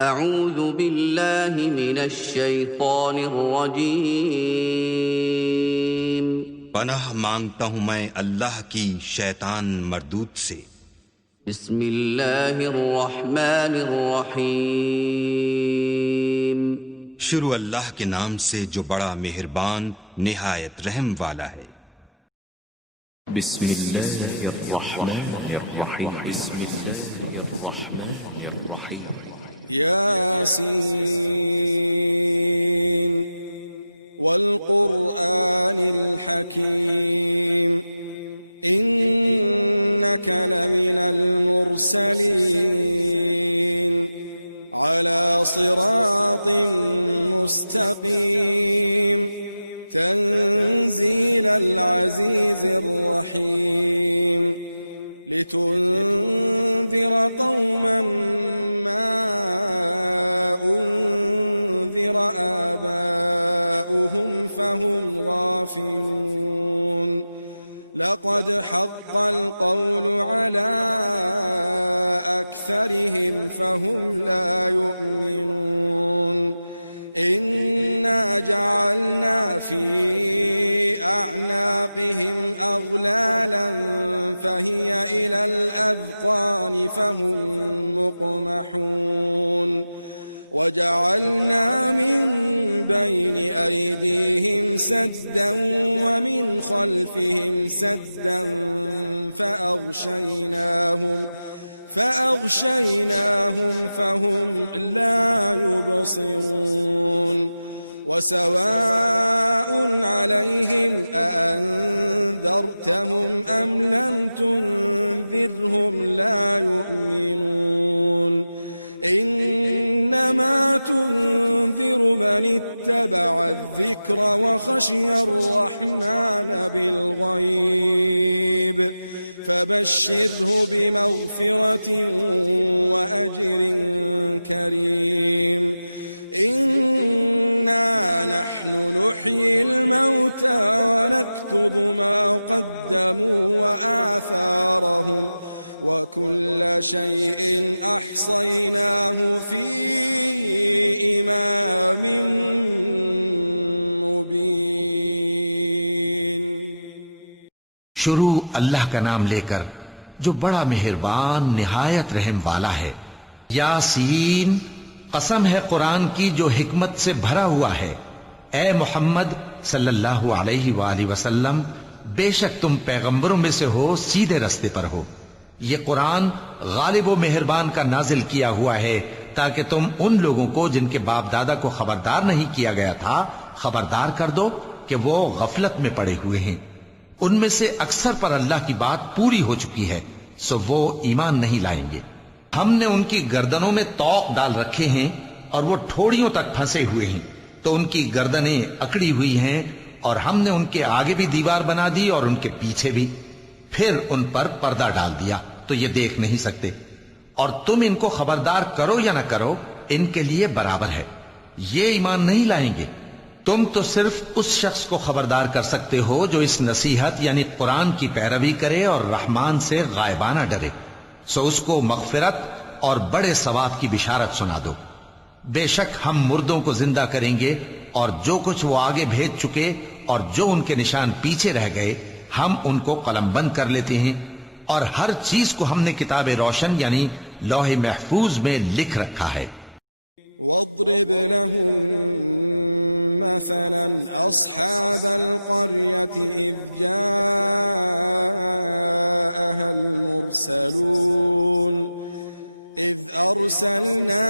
أعوذ बिल्लाहि मिनश शैतानिर रजीम। पनाह मांगता हूँ मैं अल्लाह की शैतान मरदूत से। बिस्मिल्लाहिर रहमानिर रहीम। शुरू अल्लाह के नाम से जो बड़ा मेहरबान निहायत रहम वाला है। बिस्मिल्लाहिर रहमानिर रहीम। बिस्मिल्लाहिर रहमानिर रहीम। यासीन वल क़ुरआनिल हकीम इन्नका लमिनल मुरसलीन अला सिरातिम मुस्तक़ीम तंज़ीलल अज़ीज़िर रहीम लितुन्ज़िर क़ौमन मा उन्ज़िर आबाउहुम फहुम गाफ़िलून लक़द हक़्क़ल क़ौलु अला अक्सरिहिम फहुम ला युमिनून इन्ना जअलना फी अअनाक़िहिम अग़लालन फहिय इलल अज़क़ानि फहुम मुक़महून वजअलना मिन बैनि अयदीहिम सद्दन वमिन खल्फिहिम सद्दन فأغشيناهم فهم لا يبصرون وسواء عليهم أأنذرتهم أم لم تنذرهم لا يؤمنون إنما تنذر من اتبع الذكر وخشي الرحمن بالغيب فبشره بمغفرة وأجر كريم إنا نحن نحيي الموتى ونكتب ما قدموا وآثارهم وكل شيء أحصيناه في إمام مبين। शुरू अल्लाह का नाम लेकर जो बड़ा मेहरबान निहायत रहम वाला है। यासीन, कसम है कुरान की जो हिकमत से भरा हुआ है। ए मोहम्मद सल्लल्लाहु अलैहि वसल्लम, बेशक तुम पैगंबरों में से हो, सीधे रास्ते पर हो। ये कुरान गालिब व मेहरबान का नाजिल किया हुआ है ताकि तुम उन लोगों को जिनके बाप दादा को खबरदार नहीं किया गया था खबरदार कर दो कि वो गफलत में पड़े हुए हैं। उनमें से अक्सर पर अल्लाह की बात पूरी हो चुकी है, सो वो ईमान नहीं लाएंगे। हमने उनकी गर्दनों में तौक डाल रखे हैं और वो ठोड़ियों तक फंसे हुए हैं, तो उनकी गर्दनें अकड़ी हुई हैं। और हमने उनके आगे भी दीवार बना दी और उनके पीछे भी, फिर उन पर पर्दा डाल दिया तो ये देख नहीं सकते। और तुम इनको खबरदार करो या ना करो, इनके लिए बराबर है, ये ईमान नहीं लाएंगे। तुम तो सिर्फ उस शख्स को खबरदार कर सकते हो जो इस नसीहत यानी कुरान की पैरवी करे और रहमान से गायबाना डरे, सो उसको मगफिरत और बड़े सवाब की बिशारत सुना दो। बेशक हम मुर्दों को जिंदा करेंगे और जो कुछ वो आगे भेज चुके और जो उनके निशान पीछे रह गए हम उनको कलमबंद कर लेते हैं। और हर चीज को हमने किताब रोशन यानी लौहे महफूज में लिख रखा है। واضرب لهم مثلا أصحاب القرية إذ جاءها المرسلون إذ أرسلنا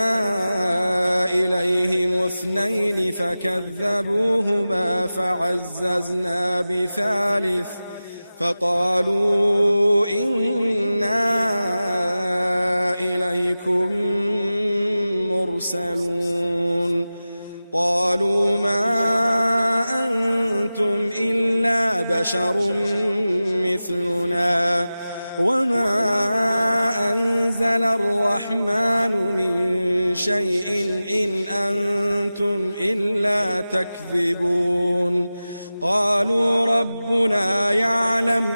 إليهم اثنين فكذبوهما فعززنا بثالث فقالوا إنا إليكم مرسلون قالوا ما أنتم إلا بشر مثلنا وما أنزل الرحمن من شيء إن أنتم إلا تكذبون قالوا ربنا يعلم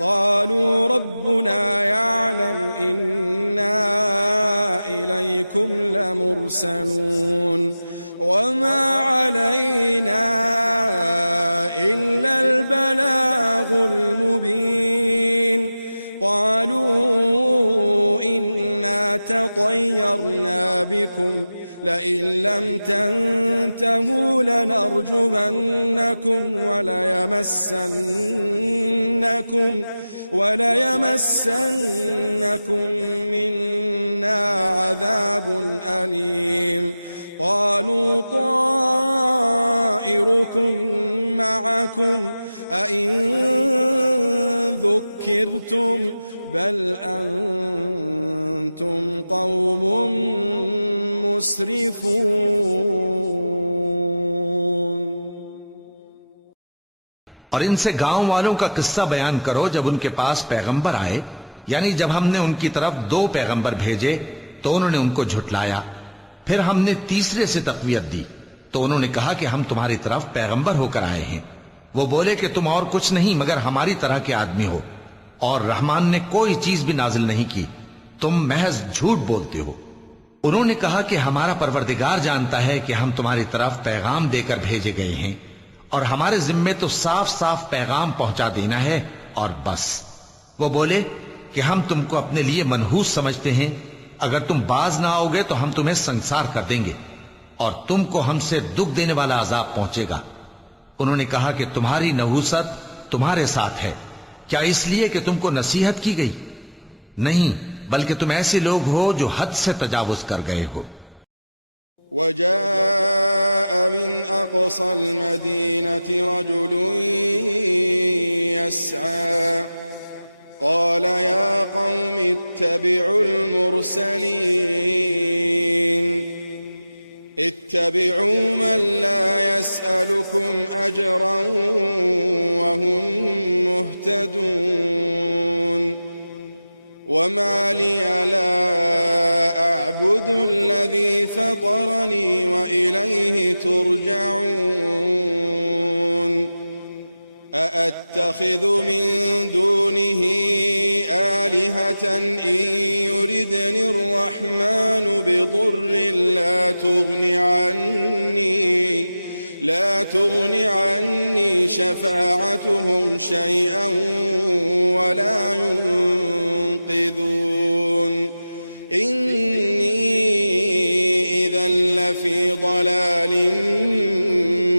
قالوا ربنا يعلم إنا إليكم لمرسلون وما علينا إلا البلاغ المبين قالوا إنا تطيرنا بكم لئن لم تنتهوا لنرجمنكم وليمسنكم منا عذاب أليم قالوا طائركم معكم أئن ذكرتم بل أنتم قوم مسرفون। और इनसे गांव वालों का किस्सा बयान करो जब उनके पास पैगंबर आए, यानी जब हमने उनकी तरफ 2 पैगंबर भेजे तो उन्होंने उनको झुटलाया। फिर हमने तीसरे से तक़वियत दी तो उन्होंने कहा कि हम तुम्हारी तरफ पैगंबर होकर आए हैं। वो बोले कि तुम और कुछ नहीं मगर हमारी तरह के आदमी हो और रहमान ने कोई चीज भी नाजिल नहीं की, तुम महज झूठ बोलते हो। उन्होंने कहा कि हमारा परवरदिगार जानता है कि हम तुम्हारी तरफ पैगाम देकर भेजे गए हैं और हमारे जिम्मे तो साफ साफ पैगाम पहुंचा देना है और बस। वो बोले कि हम तुमको अपने लिए मनहूस समझते हैं, अगर तुम बाज ना आओगे तो हम तुम्हें संसार कर देंगे और तुमको हमसे दुख देने वाला अजाब पहुंचेगा। उन्होंने कहा कि तुम्हारी नहूसत तुम्हारे साथ है, क्या इसलिए कि तुमको नसीहत की गई? नहीं, बल्कि तुम ऐसे लोग हो जो हद से तजावुज कर गए हो। वजाअ मिन अक़सल मदीनति रजुलुन यस्आ क़ाल या क़ौमि इत्तबिउल मुरसलीन इत्तबिउ मन ला यसअलुकुम अजरन वहुम मुहतदून वमा लिया ला अअबुदु अल्लज़ी फ़तरनी व इलैहि तुरजऊन अअत्तख़िज़ु मिन दूनिही आलिहतन इन युरिदनि अर्रहमानु बिदुर्रिन ला तुग़नि अन्नी शफ़ाअतुहुम शैअन वला युन्क़िذून इन्नी इज़न लफ़ी ضलालिन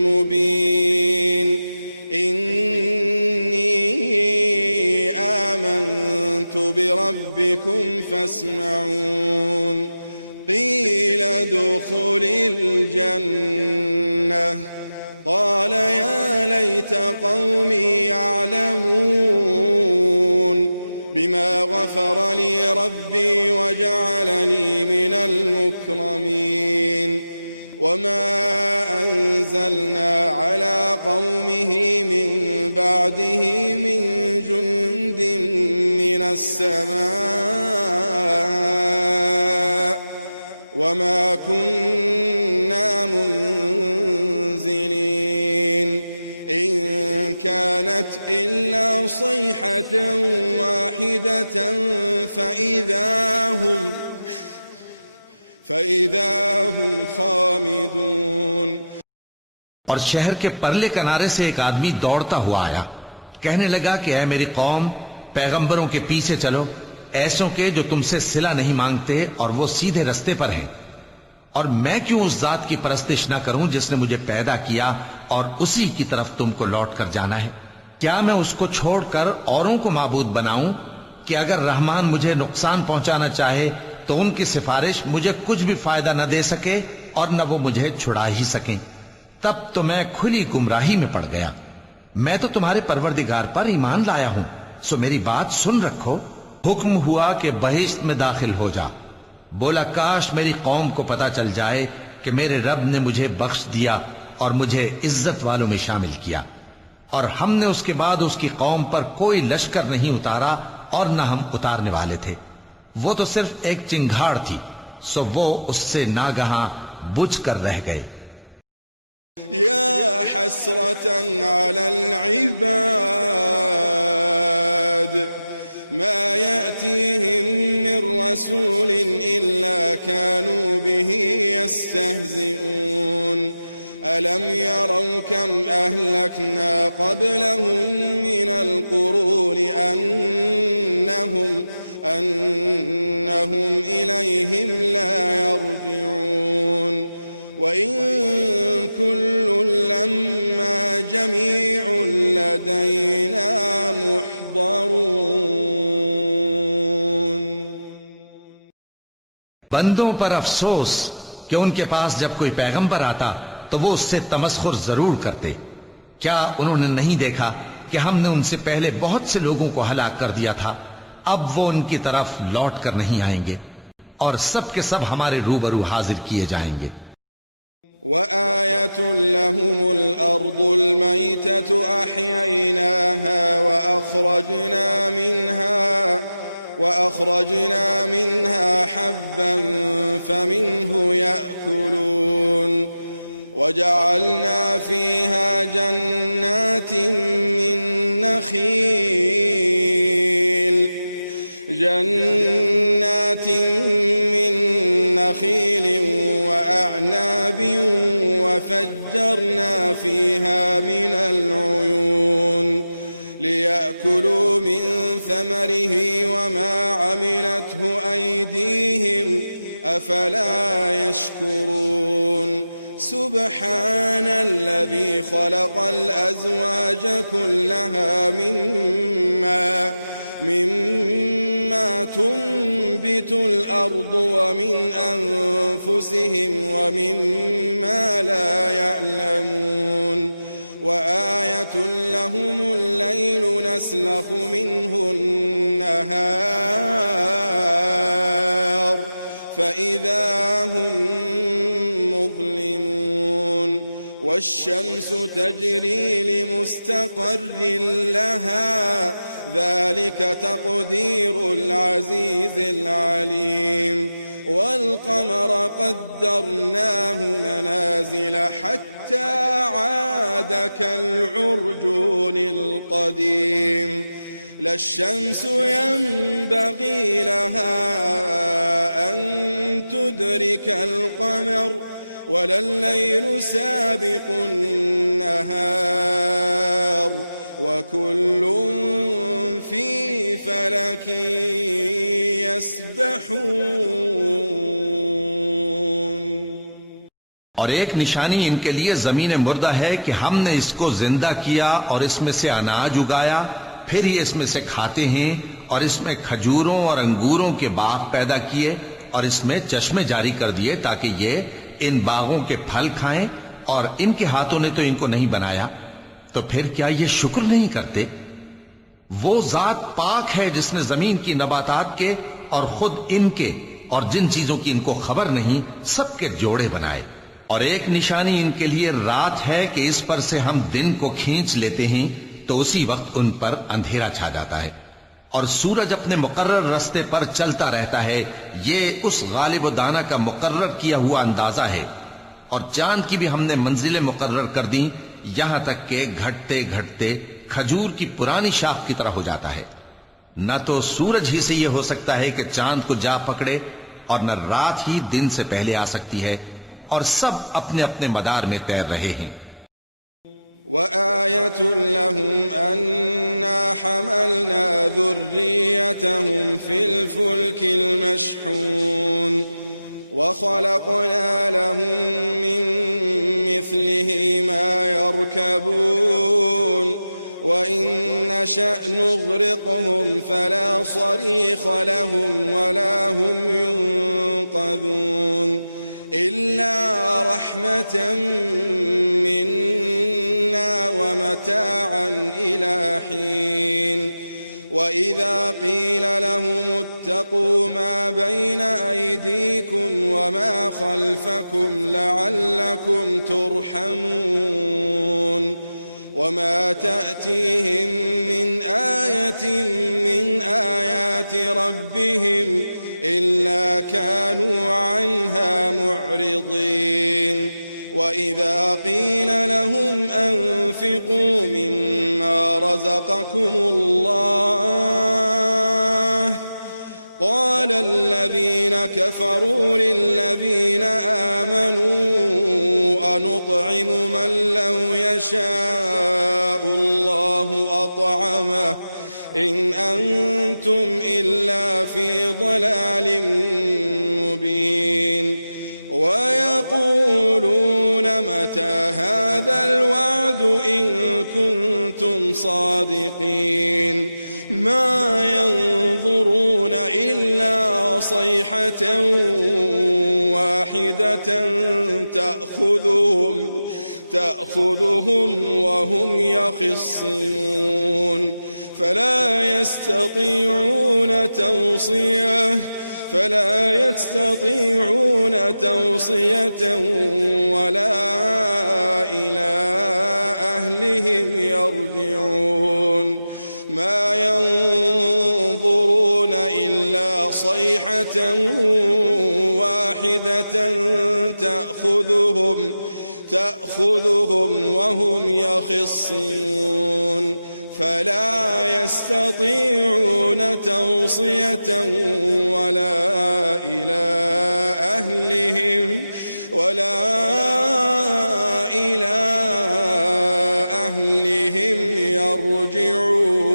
मुबीन इन्नी आमनतु बिरब्बिकुम फस्मऊन क़ील उद्ख़ुलिल जन्नह قال يا ليت قومي يعلمون بما غفر لي ربي وجعلني من المكرمين وما أنزلنا على قومه من بعده من جند من السماء وما كنا منزلين إن كانت إلا صيحة واحدة فإذا هم خامدون। और शहर के परले किनारे से एक आदमी दौड़ता हुआ आया, कहने लगा कि ऐ मेरी कौम, पैगंबरों के पीछे चलो, ऐसों के जो तुमसे सिला नहीं मांगते और वो सीधे रस्ते पर हैं। और मैं क्यों उस जात की परस्तिश ना करूं जिसने मुझे पैदा किया और उसी की तरफ तुमको लौट कर जाना है? क्या मैं उसको छोड़कर औरों को माबूद बनाऊं कि अगर रहमान मुझे नुकसान पहुंचाना चाहे तो उनकी सिफारिश मुझे कुछ भी फायदा न दे सके और न वो मुझे छुड़ा ही सकें? तब तो मैं खुली गुमराही में पड़ गया। मैं तो तुम्हारे परवरदिगार पर ईमान लाया हूं, सो मेरी बात सुन रखो। हुक्म हुआ कि बहिश्त में दाखिल हो जा। बोला काश मेरी कौम को पता चल जाए कि मेरे रब ने मुझे बख्श दिया और मुझे इज्जत वालों में शामिल किया, और हमने उसके बाद उसकी कौम पर कोई लश्कर नहीं उतारा और न हम उतारने वाले थे। वो तो सिर्फ एक चिंगाड़ थी, सो वो उससे नागहां बुझ कर रह गए। يا حسرة على العباد ما يأتيهم من رسول إلا كانوا به يستهزئون ألم يروا كم أهلكنا قبلهم من القرون أنهم إليهم لا يرجعون وإن كل لما جميع لدينا محضرون. बंदों पर अफसोस कि उनके पास जब कोई पैगंबर आता तो वो उससे तमस्खुर जरूर करते। क्या उन्होंने नहीं देखा कि हमने उनसे पहले बहुत से लोगों को हलाक कर दिया था, अब वो उनकी तरफ लौट कर नहीं आएंगे और सब के सब हमारे रूबरू हाजिर किए जाएंगे। وآية لهم الأرض الميتة أحييناها وأخرجنا منها حبا فمنه يأكلون وجعلنا فيها جنات من نخيل وأعناب وفجرنا فيها من العيون ليأكلوا من ثمره وما عملته أيديهم أفلا يشكرون. سبحان الذي خلق الأزواج كلها مما تنبت الأرض ومن أنفسهم ومما لا يعلمون. وآية لهم الليل نسلخ منه النهار فإذا هم مظلمون. والشمس تجري لمستقر لها ذلك تقدير العزيز العليم. والقمر قدرناه منازل حتى عاد كالعرجون القديم. لا الشمس ينبغي لها أن تدرك القمر ولا الليل سابق النهار وكل في فلك يسبحون. और एक निशानी इनके लिए जमीन मुर्दा है कि हमने इसको जिंदा किया और इसमें से अनाज उगाया, फिर ही इसमें से खाते हैं, और इसमें खजूरों और अंगूरों के बाग पैदा किए और इसमें चश्मे जारी कर दिए ताकि ये इन बागों के फल खाएं, और इनके हाथों ने तो इनको नहीं बनाया, तो फिर क्या ये शुक्र नहीं करते? वो जात पाक है जिसने जमीन की नबातात के और खुद इनके और जिन चीजों की इनको खबर नहीं सबके जोड़े बनाए। और एक निशानी इनके लिए रात है कि इस पर से हम दिन को खींच लेते हैं तो उसी वक्त उन पर अंधेरा छा जाता है, और सूरज अपने मुकर्रर रास्ते पर चलता रहता है। ये उस गालिब दाना का मुकर्रर किया हुआ अंदाजा है। और चांद की भी हमने मंजिलें मुकर्रर कर दी, यहां तक के घटते घटते खजूर की पुरानी शाख की तरह हो जाता है। न तो सूरज ही से यह हो सकता है कि चांद को जा पकड़े, और न रात ही दिन से पहले आ सकती है, और सब अपने अपने मदार में तैर रहे हैं। وآية لهم أنا حملنا ذريتهم في الفلك المشحون وخلقنا لهم من مثله ما يركبون وإن نشأ نغرقهم فلا صريخ لهم ولا هم ينقذون إلا رحمة منا ومتاعا إلى حين وإذا قيل لهم اتقوا ما بين أيديكم وما خلفكم لعلكم ترحمون وما تأتيهم من آية من آيات ربهم إلا كانوا عنها معرضين وإذا قيل لهم أنفقوا مما رزقكم الله قال الذين كفروا للذين آمنوا أنطعم من لو يشاء الله أطعمه إن أنتم إلا في ضلال مبين ويقولون متى هذا الوعد إن كنتم صادقين ما ينظرون إلا صيحة واحدة تأخذهم وهم يخصمون فلا يستطيعون توصية ولا إلى أهلهم يرجعون ما ينظرون إلا صيحة واحدة تأخذهم وهم يخصمون فلا يستطيعون توصية ولا إلى أهلهم يرجعون।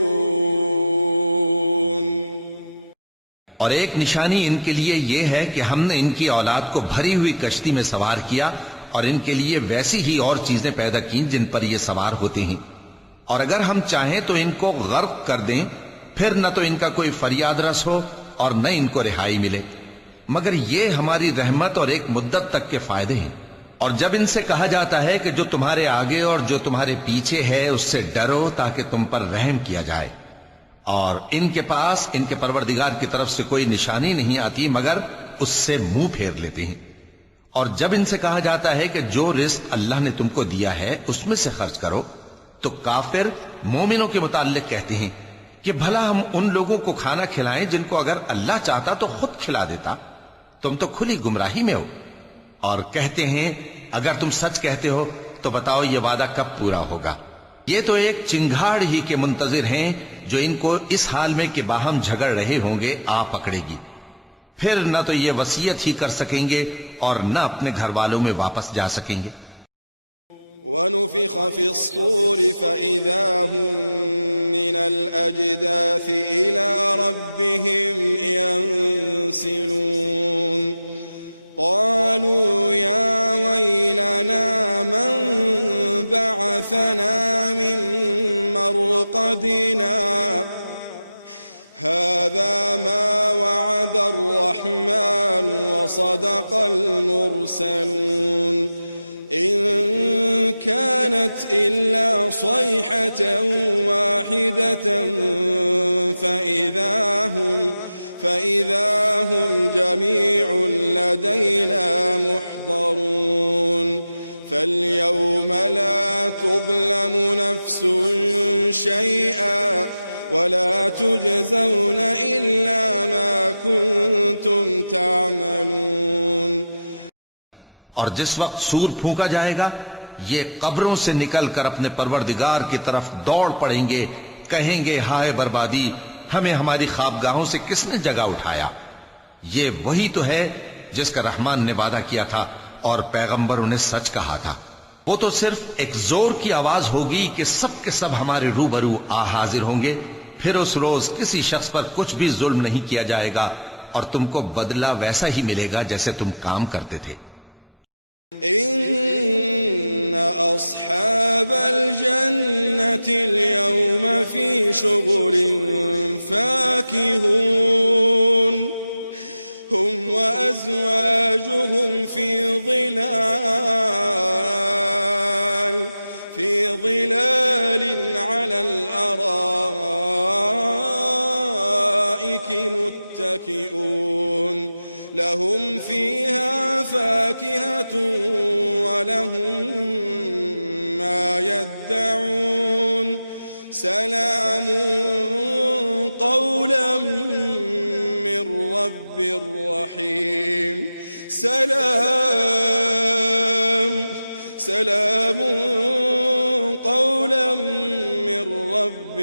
और एक निशानी इनके लिए ये है कि हमने इनकी औलाद को भरी हुई कश्ती में सवार किया और इनके लिए वैसी ही और चीजें पैदा की जिन पर ये सवार होते हैं, और अगर हम चाहें तो इनको गर्क कर दें, फिर न तो इनका कोई फरियाद रस हो और न इनको रिहाई मिले, मगर ये हमारी रहमत और एक मुद्दत तक के फायदे हैं। और जब इनसे कहा जाता है कि जो तुम्हारे आगे और जो तुम्हारे पीछे है उससे डरो ताकि तुम पर रहम किया जाए, और इनके पास इनके परवरदिगार की तरफ से कोई निशानी नहीं आती मगर उससे मुंह फेर लेते हैं। और जब इनसे कहा जाता है कि जो रिस्क अल्लाह ने तुमको दिया है उसमें से खर्च करो, तो काफिर मोमिनों के मुताल्लिक कहते हैं कि भला हम उन लोगों को खाना खिलाएं जिनको अगर अल्लाह चाहता तो खुद खिला देता, तुम तो खुली गुमराही में हो। और कहते हैं अगर तुम सच कहते हो तो बताओ ये वादा कब पूरा होगा। ये तो एक चिंगाड़ ही के मुंतजिर हैं जो इनको इस हाल में कि बाहम झगड़ रहे होंगे आ पकड़ेगी, फिर न तो ये वसीयत ही कर सकेंगे और न अपने घर वालों में वापस जा सकेंगे। वनुफ़िख़ फ़िस्सूर फ़इज़ा हुम मिनल अजदाथ इला रब्बिहिम यंसिलून क़ालू या वैलना मन बअसना मिन मरक़दिना हाज़ा मा वअदा अर्रहमान व सदक़ल मुरसलून إن كانت إلا صيحة واحدة فإذا هم جميع لدينا محضرون فاليوم لا تظلم نفس شيئا ولا تجزون إلا ما كنتم تعملون। और जिस वक्त सूर फूंका जाएगा ये कब्रों से निकलकर अपने परवरदिगार की तरफ दौड़ पड़ेंगे, कहेंगे हाय बर्बादी, हमें हमारी ख्वाबगाहों से किसने जगा उठाया। ये वही तो है जिसका रहमान ने वादा किया था और पैगंबरों ने सच कहा था। वो तो सिर्फ एक जोर की आवाज होगी कि सब के सब हमारे रूबरू आ हाजिर होंगे, फिर उस रोज किसी शख्स पर कुछ भी जुल्म नहीं किया जाएगा और तुमको बदला वैसा ही मिलेगा जैसे तुम काम करते थे। إن أصحاب الجنة اليوم في شغل فاكهون هم وأزواجهم في ظلال على الأرائك متكئون لهم فيها فاكهة ولهم ما يدعون سلام قولا من رب رحيم سلام قولا من رب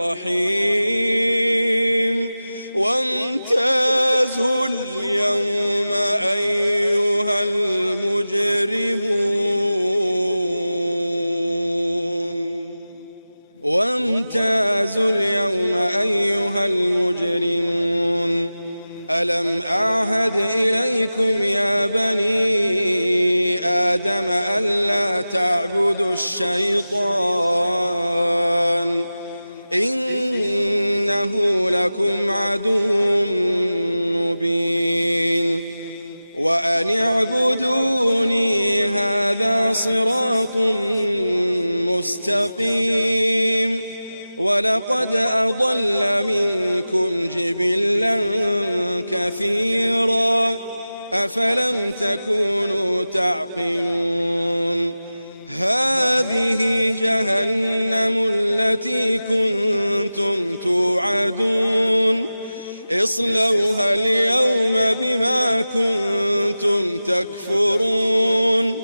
رحيم وامتازوا اليوم أيها المجرمون وامتازوا اليوم أيها المجرمون ألم أعهد إليكم يا بني آدم ألا تعبدوا الشيطان إنه لكم عدو مبين وأن اعبدوني هذا صراط مستقيم ولقد أضل منكم جبلا كثيرا أفلم تكونوا تعقلون هذه جهنم التي كنتم توعدون اصلوها اليوم بما كنتم تكفرون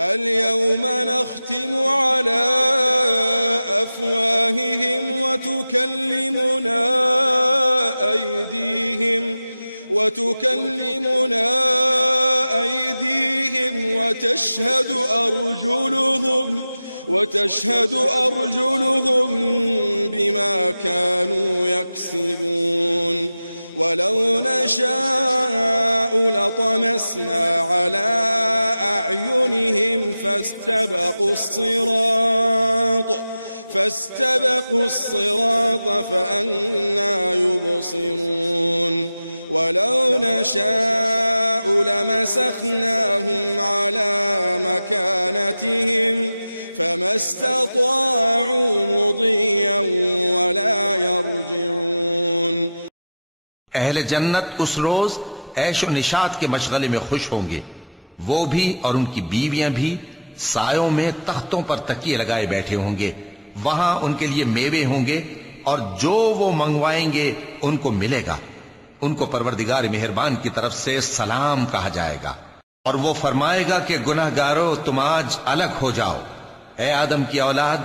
اليوم نختم على أفواههم وتكلمنا أيديهم وتشهد أرجلهم بما كانوا يكسبون ولو نشاء لطمسنا على أعينهم فاستبقوا الصراط فأنى يبصرون ولو نشاء لمسخناهم على مكانتهم فما استطاعوا مضيا ولا يرجعون अहले जन्नत उस रोज ऐश और निशात के मशगले में खुश होंगे, वो भी और उनकी बीवियां भी सायों में तख्तों पर तकिए लगाए बैठे होंगे। वहां उनके लिए मेवे होंगे और जो वो मंगवाएंगे उनको मिलेगा। उनको परवरदिगार मेहरबान की तरफ से सलाम कहा जाएगा और वो फरमाएगा कि गुनाहगारों तुम आज अलग हो जाओ। ए आदम की औलाद,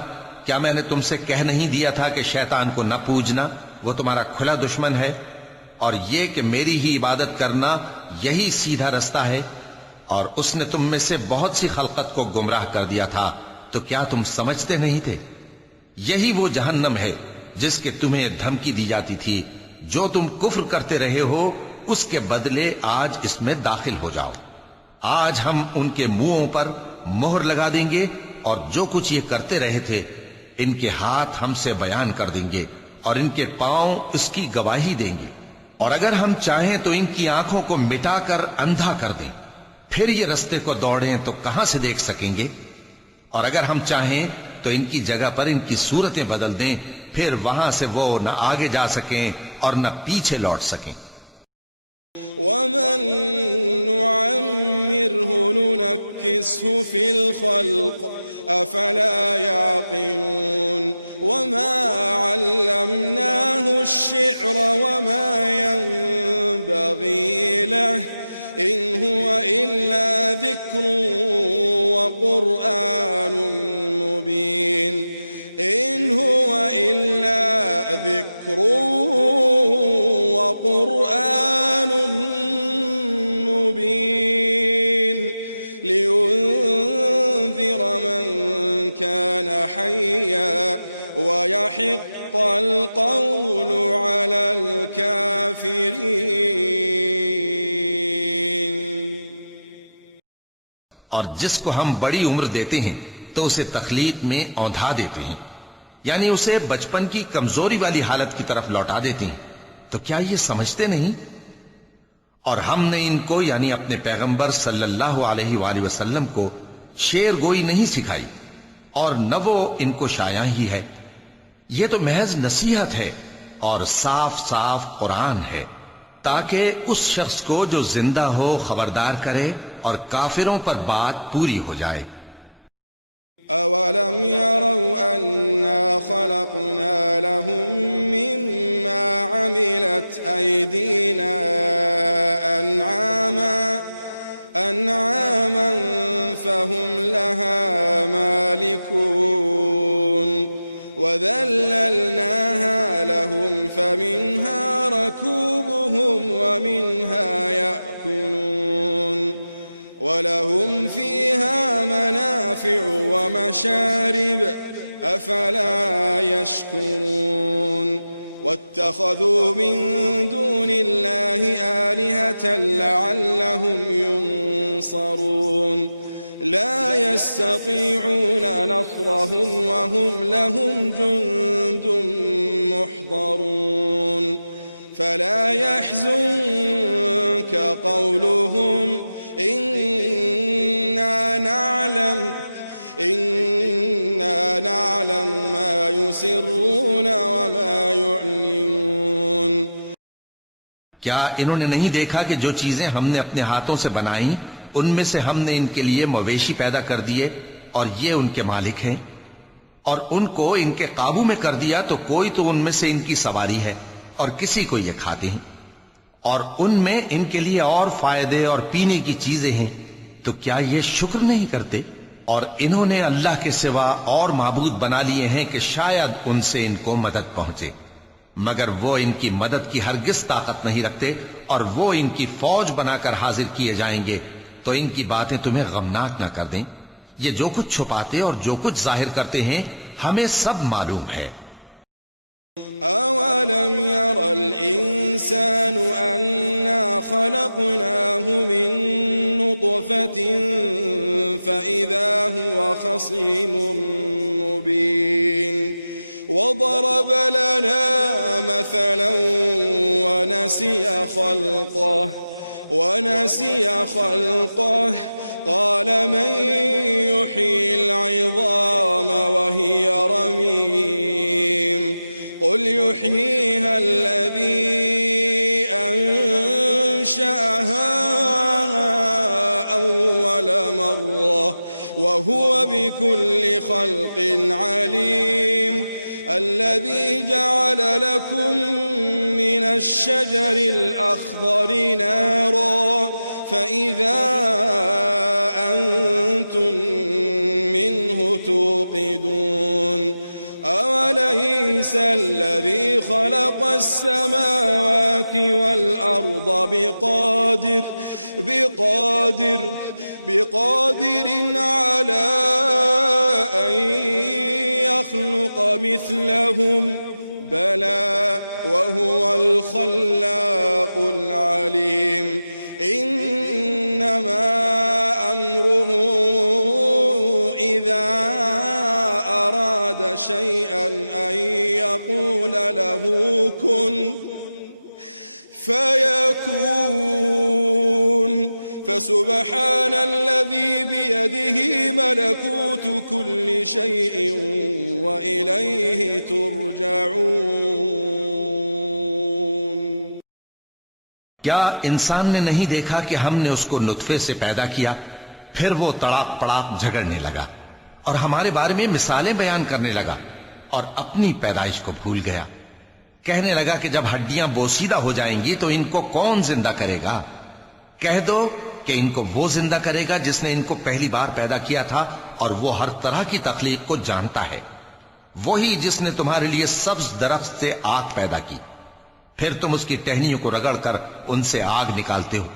क्या मैंने तुमसे कह नहीं दिया था कि शैतान को न पूजना, वो तुम्हारा खुला दुश्मन है, और ये कि मेरी ही इबादत करना यही सीधा रास्ता है। और उसने तुम में से बहुत सी खलकत को गुमराह कर दिया था, तो क्या तुम समझते नहीं थे? यही वो जहन्नम है जिसके तुम्हें धमकी दी जाती थी। जो तुम कुफ्र करते रहे हो उसके बदले आज इसमें दाखिल हो जाओ। आज हम उनके मुंहों पर मोहर लगा देंगे और जो कुछ ये करते रहे थे इनके हाथ हमसे बयान कर देंगे और इनके पांव इसकी गवाही देंगे। और अगर हम चाहें तो इनकी आंखों को मिटाकर अंधा कर दें, फिर ये रास्ते को दौड़ें तो कहां से देख सकेंगे। और अगर हम चाहें तो इनकी जगह पर इनकी सूरतें बदल दें, फिर वहां से वो न आगे जा सकें और न पीछे लौट सकें। वमन नुअम्मिरहु नुनक्किसहु फिल खल्क़ अफला याक़िलून वमा अल्लमनाहु अश्शिअर वमा यंबग़ी लहु इन हुवा इल्ला ज़िक्रुन व क़ुरआनुन मुबीन इन हुवा इल्ला ज़िक्रुन व क़ुरआनुन मुबीन लियुन्ज़िर मन कान हय्या व यहिक़्क़ल क़ौलु अलल काफ़िरीन। और जिसको हम बड़ी उम्र देते हैं तो उसे तखलीक में औंधा देते हैं, यानी उसे बचपन की कमजोरी वाली हालत की तरफ लौटा देते हैं। तो क्या ये समझते नहीं? और हमने इनको यानी अपने पैगंबर सल्लल्लाहु अलैहि वसल्लम को शेर गोई नहीं सिखाई और न वो इनको शाया ही है। ये तो महज नसीहत है और साफ साफ कुरान है, ताकि उस शख्स को जो जिंदा हो खबरदार करे और काफिरों पर बात पूरी हो जाए। अवलम यरौ अन्ना खलक़ना लहुम मिम्मा अमिलत अयदीना अनआमा أنعاما فهم لها مالكون وذللناها لهم فمنها ركوبهم ومنها يأكلون ولهم فيها منافع ومشارب أفلا يشكرون واتخذوا من دون الله آلهة لعلهم ينصرون لا يستطيعون نصرهم وهم لهم جند محضرون فلا يحزنك قولهم إنا نعلم ما يسرون وما يعلنون क्या इन्होंने नहीं देखा कि जो चीजें हमने अपने हाथों से बनाई उनमें से हमने इनके लिए मवेशी पैदा कर दिए और ये उनके मालिक हैं, और उनको इनके काबू में कर दिया तो कोई तो उनमें से इनकी सवारी है और किसी को ये खाते हैं, और उनमें इनके लिए और फायदे और पीने की चीजें हैं, तो क्या ये शुक्र नहीं करते? और इन्होंने अल्लाह के सिवा और माबूद बना लिए हैं कि शायद उनसे इनको मदद पहुंचे, मगर वो इनकी मदद की हरगिज ताकत नहीं रखते, और वो इनकी फौज बनाकर हाजिर किए जाएंगे, तो इनकी बातें तुम्हें गमनाक न कर दें। ये जो कुछ छुपाते और जो कुछ जाहिर करते हैं हमें सब मालूम है। أولم ير الإنسان أنا خلقناه من نطفة فإذا هو خصيم مبين وضرب لنا مثلا ونسي خلقه قال من يحيي العظام وهي رميم قل يحييها الذي أنشأها أول مرة وهو بكل خلق عليم الذي جعل لكم من الشجر الأخضر نارا فإذا أنتم منه توقدون أوليس الذي خلق السماوات والأرض بقادر على أن يخلق مثلهم بلى وهو الخلاق العليم إنما أمره إذا أراد شيئا أن يقول له كن فيكون فسبحان الذي بيده ملكوت كل شيء وإليه ترجعون। क्या इंसान ने नहीं देखा कि हमने उसको नुत्फे से पैदा किया, फिर वो तड़ाक पड़ाक झगड़ने लगा और हमारे बारे में मिसालें बयान करने लगा और अपनी पैदाइश को भूल गया। कहने लगा कि जब हड्डियां बोसीदा हो जाएंगी तो इनको कौन जिंदा करेगा? कह दो कि इनको वो जिंदा करेगा जिसने इनको पहली बार पैदा किया था, और वो हर तरह की तकलीफ को जानता है। वही जिसने तुम्हारे लिए सब्ज दरख्त से आग पैदा की, फिर तुम उसकी टहनियों को रगड़कर उनसे आग निकालते हो।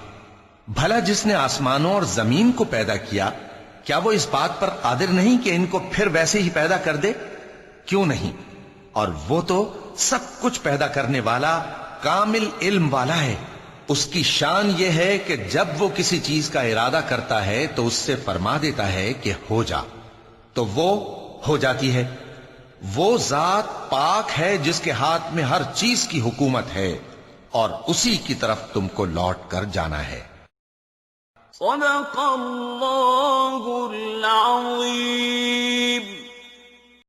भला जिसने आसमानों और जमीन को पैदा किया, क्या वो इस बात पर कादिर नहीं कि इनको फिर वैसे ही पैदा कर दे? क्यों नहीं? और वो तो सब कुछ पैदा करने वाला, कामिल इल्म वाला है। उसकी शान यह है कि जब वो किसी चीज का इरादा करता है तो उससे फरमा देता है कि हो जा, तो वो हो जाती है। वो जात पाक है जिसके हाथ में हर चीज की हुकूमत है और उसी की तरफ तुमको लौट कर जाना है। सदक़ल्लाहुल अज़ीम।